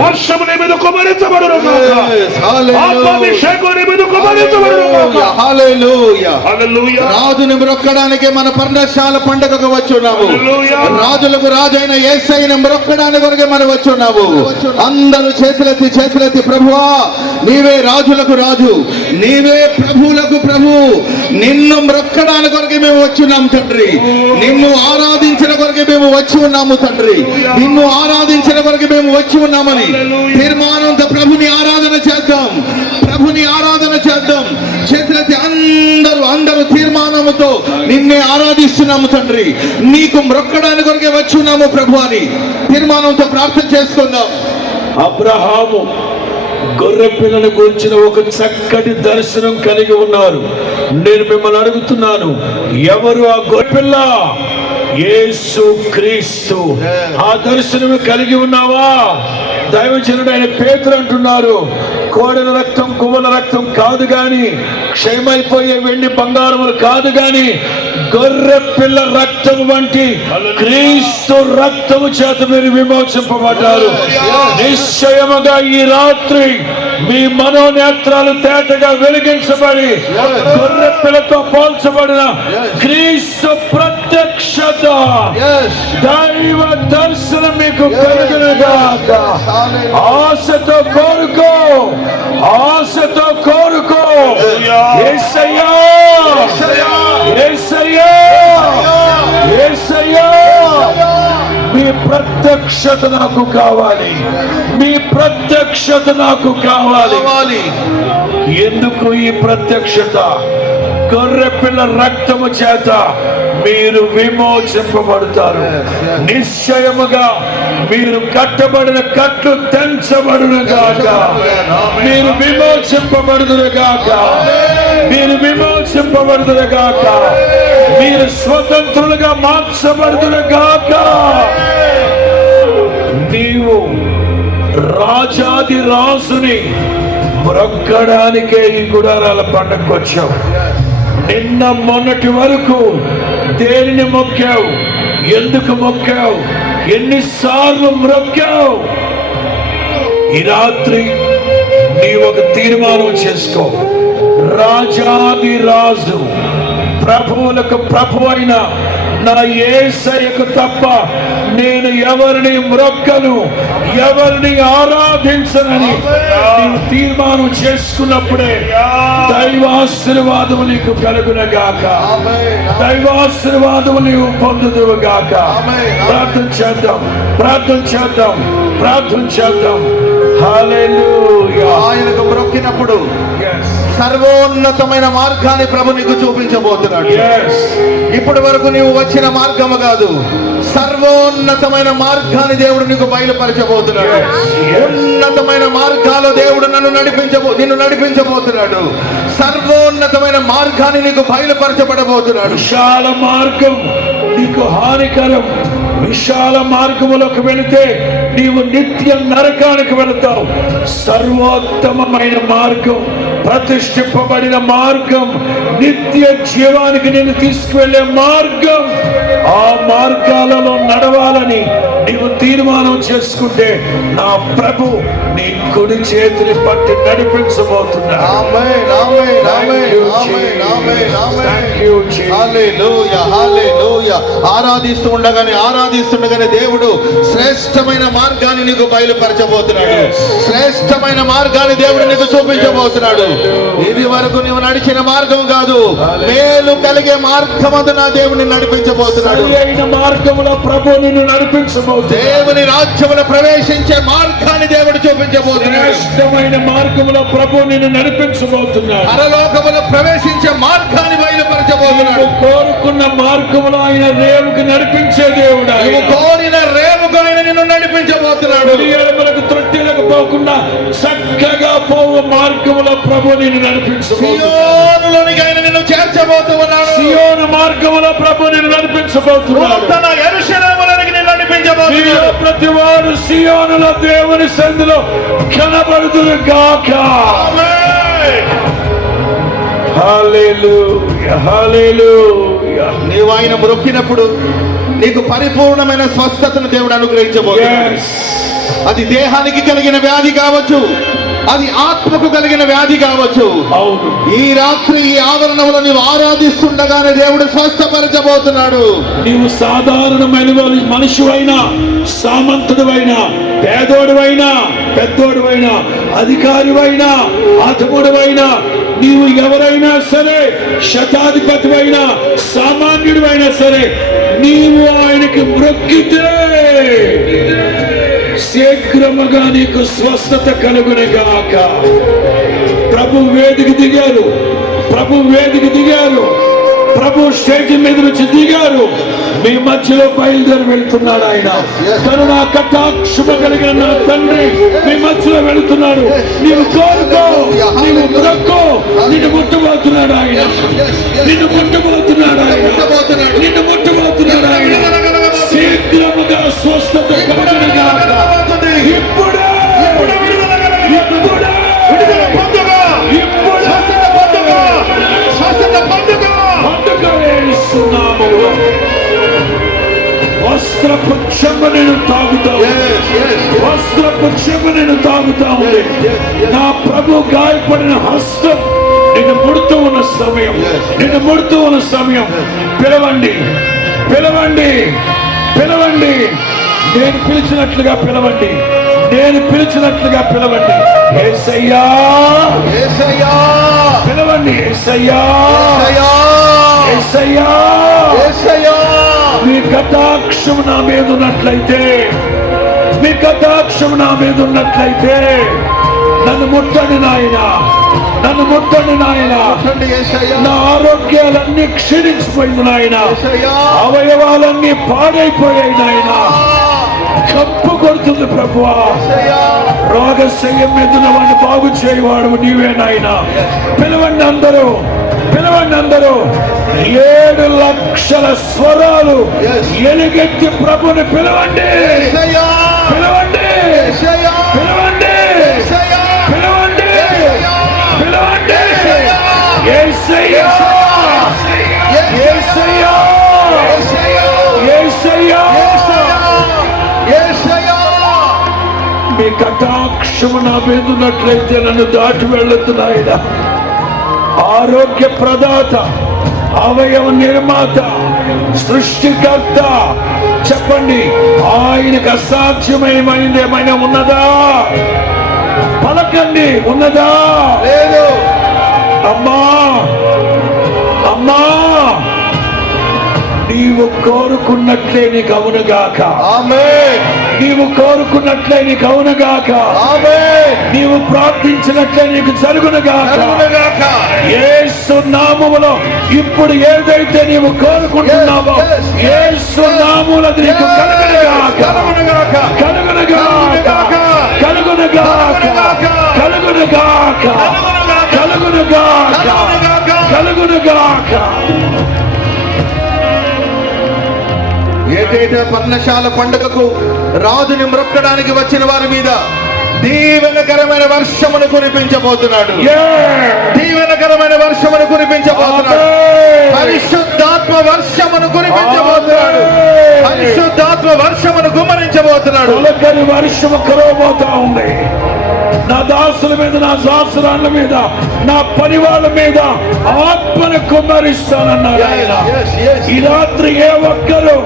వర్షము నీ మీద కుమ్మరించబడును గాక. అభిషేకం నీ మీద కుమ్మరించబడును గాక. హల్లెలూయా హల్లెలూయా. రాజుని మ్రొక్కడానికి మన పర్ణశాల పండుగకు వచ్చున్నాము. రాజులకు రాజు అయిన యేసయ్యను మ్రొక్కడానికి కొరకే మనం వచ్చున్నాము. అందరూ చేతులెత్తి ప్రభువా నీవే రాజులకు రాజు, నీవే ప్రభువులకు ప్రభు, నిన్ను మ్రొక్కడానికి కొరకే మేము వచ్చున్నాము తండ్రి. నిన్ను ఆరాధించిన కొరకే మేము వచ్చి ఉన్నాము తండ్రి. నిన్ను ఆరాధించిన కొరకే మేము వచ్చి ఉన్నామని తీర్మానంతో ప్రభుని ఆరాధన చేద్దాం, ప్రభుని ఆరాధన చేద్దాం. చేతులెత్తి అందరూ తీర్మానముతో నిన్నే ఆరాధిస్తున్నాము తండ్రి. నీకు మ్రొక్కడానికి కొరకే వచ్చి ఉన్నాము ప్రభు అని తీర్మానంతో ప్రార్థన చేసుకుందాం. అబ్రహాము గొర్రె పిల్లను గురించిన ఒక చక్కటి దర్శనం కలిగి ఉన్నారు. నేను మిమ్మల్ని అడుగుతున్నాను, ఎవరు ఆ గొర్రె పిల్ల? యేసు క్రీస్తు. ఆ దర్శనం కలిగి ఉన్నావా? దైవజనుడు అయిన పేతురు అంటున్నారు, కోడెల రక్తం కొవ్వుల రక్తం కాదు గాని, క్షయమైపోయే వెండి బంగారములు కాదు గాని, గొర్రె పిల్ల రక్తం వంటి క్రీస్తు రక్తము చేత మీరు విమోచింపబడ్డారు. నిశ్చయముగా ఈ రాత్రి మీ మనోనేత్రాలు తేటగా వెలిగించబడి గొర్రె పిల్లతో పోల్చబడిన క్రీస్తు ప్రత్యక్షత, దైవ దర్శనం మీకు కలుగునుగాక. ఆశతో కోరుకో, ఆశతో కోరుకో. యేసయ్యా యేసయ్యా యేసయ్యా, మీ ప్రత్యక్షత నాకు కావాలి, మీ ప్రత్యక్షత నాకు కావాలి. ఎందుకు ఈ ప్రత్యక్షత? గొర్రె పిల్ల రక్తము చేత మీరు విమోచింపబడతారు. నిశ్చయముగా మీరు కట్టబడిన కట్లు తెంచబడును గాక. మీరు విమోచింపబడుదురు గాక. మీరు విమోచింపబడుదురు గాక. మీరు స్వతంత్రులుగా మార్చబడుదురు గాక. నీవు రాజాది రాజుని మ్రొక్కడానికే ఈ గుడారాల పండగకు వచ్చావు. నిన్న మొన్నటి వరకు దేనిని మొక్కావు? ఎందుకు మొక్కావు? ఎన్నిసార్లు మ్రొక్కావు? ఈ రాత్రి నీ ఒక తీర్మానం చేసుకో. రాజాది రాజు, ప్రభువులకు ప్రభు అయిన నా యేసయ్యకు తప్ప నేను ఎవరిని మ్రొక్కను, ఎవరిని ఆరాధించనని నీవు తీర్మానం చేసుకున్నప్పుడే దైవాశీర్వాదము నీకు కలుగునగాక. దైవాశీర్వాదము నీవు పొందుదువుగాక. ప్రార్థన చేద్దాం, ప్రార్థన చేద్దాం, ప్రార్థన చేద్దాం. హల్లెలూయా. ఆయనకు మ్రొక్కినప్పుడు సర్వోన్నతమైన మార్గాన్ని ప్రభు నీకు చూపించబోతున్నాడు. ఇప్పటి వరకు నీవు వచ్చిన మార్గము కాదు, సర్వోన్నతమైన మార్గాన్ని దేవుడు నీకు బయలుపరచబోతున్నాడు. ఉన్నతమైన మార్గాలు దేవుడు నిన్ను నడిపించబోతున్నాడు. సర్వోన్నతమైన మార్గాన్ని నీకు బయలుపరచబడబోతున్నాడు. విశాల మార్గం నీకు హానికరం. విశాల మార్గములకు వెళితే నీవు నిత్య నరకానికి వెళతావు. సర్వోత్తమమైన మార్గం, ప్రతిష్ఠింపబడిన మార్గం, నిత్య జీవానికి నేను తీసుకువెళ్ళే మార్గం, ఆ మార్గాలలో నడవాలని నీవు తీర్మానం చేసుకుంటే నా ప్రభు నీ కుడి చేతిని పట్టి నడిపించబోతున్నాడు. ఆరాధిస్తుండగానే దేవుడు శ్రేష్టమైన మార్గాన్ని నీకు బయలుపరచబోతున్నాడు. శ్రేష్టమైన మార్గాన్ని దేవుడు నీకు చూపించబోతున్నాడు. ఇది వరకు నీవు నడిచిన మార్గం కాదు, మేలు కలిగే మార్గమందు నా దేవుని నడిపించబోతున్నాడు. మార్గములో ప్రభు నిన్ను నడిపించబోతున్నాడు. దేవుని రాజ్యములో ప్రవేశించే మార్గాన్ని దేవుడు చూపించబోతున్నాడు. శ్రేష్టమైన మార్గములో ప్రభు నిన్ను నడిపించబోతున్నాడు. పరలోకములో ప్రవేశించే మార్గాన్ని బయలుపరచబోతున్నాడు. కోరుకున్న మార్గములో ఆయన రేవుకు నడిపించే దేవుడు. కోరిన రేవుకు ఆయన నిన్ను నడిపించబోతున్నాడు. త్రొట్టిలకు పోకుండా చక్కగా పోవు మార్గములో ప్రభు నిన్ను నడిపించబోతున్నాడు. సియోనులోనికి ఆయన నిన్ను చేర్చబోతున్నాడు. సియోను మార్గములో ప్రభు నిన్ను నడిపించబోతున్నాడు. తన యెరూషలేములోనికి నిన్ను నడిపించబోతున్నాడు. ప్రతి వారు సియోనులో దేవుని సన్నిధిలో కనబడుదురు గాక. హల్లెలూయా హల్లెలూయా. నీవు ఆయన మ్రొక్కినప్పుడు నీకు పరిపూర్ణమైన స్వస్థతను దేవుడు అనుగ్రహించబోతున్నాడు. అది దేహానికి కలిగిన వ్యాధి కావచ్చు, అది ఆత్మకు కలిగిన వ్యాధి కావచ్చు. అవును. ఈ రాత్రి ఈ ఆవరణంలో నీవు ఆరాధిస్తుండగానే దేవుడు స్వస్థపరచబోతున్నాడు. నీవు సాధారణమైన మనిషివైనా, సామంతుడివైనా, పేదోడివైనా, పెద్దోడివైనా, అధికారివైనా, అధముడివైనా, నీవు ఎవరైనా సరే, శతాధిపతివైనా, సామాన్యుడివైనా సరే, నీవు ఆయనకి మ్రొక్కితే శీఘ్రముగా నీకు స్వస్థత కలుగునుగాక. ప్రభు వేదిక దిగారు, ప్రభు వేదిక దిగారు, ప్రభు స్టేజ్ మీద నుంచి దిగారు. మీ మధ్యలో బయలుదేరి వెళ్తున్నాడు ఆయన. కరుణా కటాక్షము కలిగిన నా తండ్రి మీ మధ్యలో వెళుతున్నాడు. నీవు కోరుకో, నీవు బ్రక్కో, నిన్ను ముట్టబోతున్నాడు ఆయన. నిన్ను ముట్టబోతున్నాడు ఆయన. నిన్ను ముట్టబోతున్నాడు ఆయన. శీఘ్రముగా స్వస్థత కలుగునుగాక. ఇప్పుడే వస్త్రపు చెమ్మ నేను తాగుతాను. వస్త్రపు చెమ్మ నేను తాగుతాను. నా ప్రభు గాయపడిన హస్తం నిన్ను ముడుతూ ఉన్న సమయం, నిన్ను ముడుతూ ఉన్న సమయం. పిలవండి, పిలవండి, పిలవండి. నేను పిలిచినట్లుగా పిలవండి, నేను పిలిచినట్లుగా పిలవండి. యేసయ్యా, యేసయ్యా, పిలవండి. యేసయ్యా, యేసయ్యా, యేసయ్యా. మీ కటాక్షం నా మీద ఉన్నట్లయితే, మీ కటాక్షం నా మీద ఉన్నట్లయితే నన్ను ముట్టండి నాయన, నన్ను ముట్టండి నాయన. నా ఆరోగ్యాలన్నీ క్షీణించిపోయింది నాయన, అవయవాలన్నీ పాడైపోయాయి నాయన. కంపు కొడుతుంది ప్రభువా. రోగశయ్యం మీద వాడిని బాగు చేయవాడు నీవే నాయన. పిలవండి అందరూ, పిలవండి అందరూ. 7 లక్షల స్వరాలు ఎలుగెత్తి ప్రభుని పిలవండి, పిలవండి, పిలవండి, పిలవండి, పిలవండి. యేసయ్యా, యేసయ్యా, యేసయ్యా. మీ కటాక్షము నా మీద ఉన్నట్లయితే నన్ను దాటి వెళ్ళొద్దు నాయన. ఆరోగ్య ప్రదాత, అవయవ నిర్మాత, సృష్టికర్త, చెప్పండి. ఆయనకు అసాధ్యమైనది ఏమైనా ఉన్నదా? పలకండి. ఉన్నదా? లేదు. అమ్మా, అమ్మా, నీవు కోరుకున్నట్లే నీకు అవునుగాక. ఆమేన్. నీవు కోరుకున్నట్లే నీకు అవునుగాక. ఆమేన్. నీవు ప్రార్థించినట్లే నీకు జరుగునుగాక. యేసు నామములో ఇప్పుడు ఏదైతే నీవు కోరుకుంటున్నావో యేసు నామములో నీకు కలుగునుగాక, కలుగునుగాక, కలుగునుగాక, కలుగునుగాక, కలుగునుగాక, కలుగునుగాక. ఏటేటా పర్ణశాల పండుగకు రాజుని మ్రొక్కడానికి వచ్చిన వారి మీద దీవెనకరమైన వర్షమును కురిపించబోతున్నాడు. దీవెనకరమైన వర్షమును కురిపించబోతున్నాడు. పరిశుద్ధాత్మ వర్షమును కురిపించబోతున్నాడు. పరిశుద్ధాత్మ వర్షమును గుమ్మరించబోతున్నాడు. తొలకరి వర్షము కురవబోతా ఉంది. నా దాసుల మీద, నా దాసురాళ్ళ మీద, నా పరివాళ్ళ మీద ఆత్మను కుమ్మరిస్తానన్నారు ఆయన. ఈ రాత్రి ఏ ఒక్కరు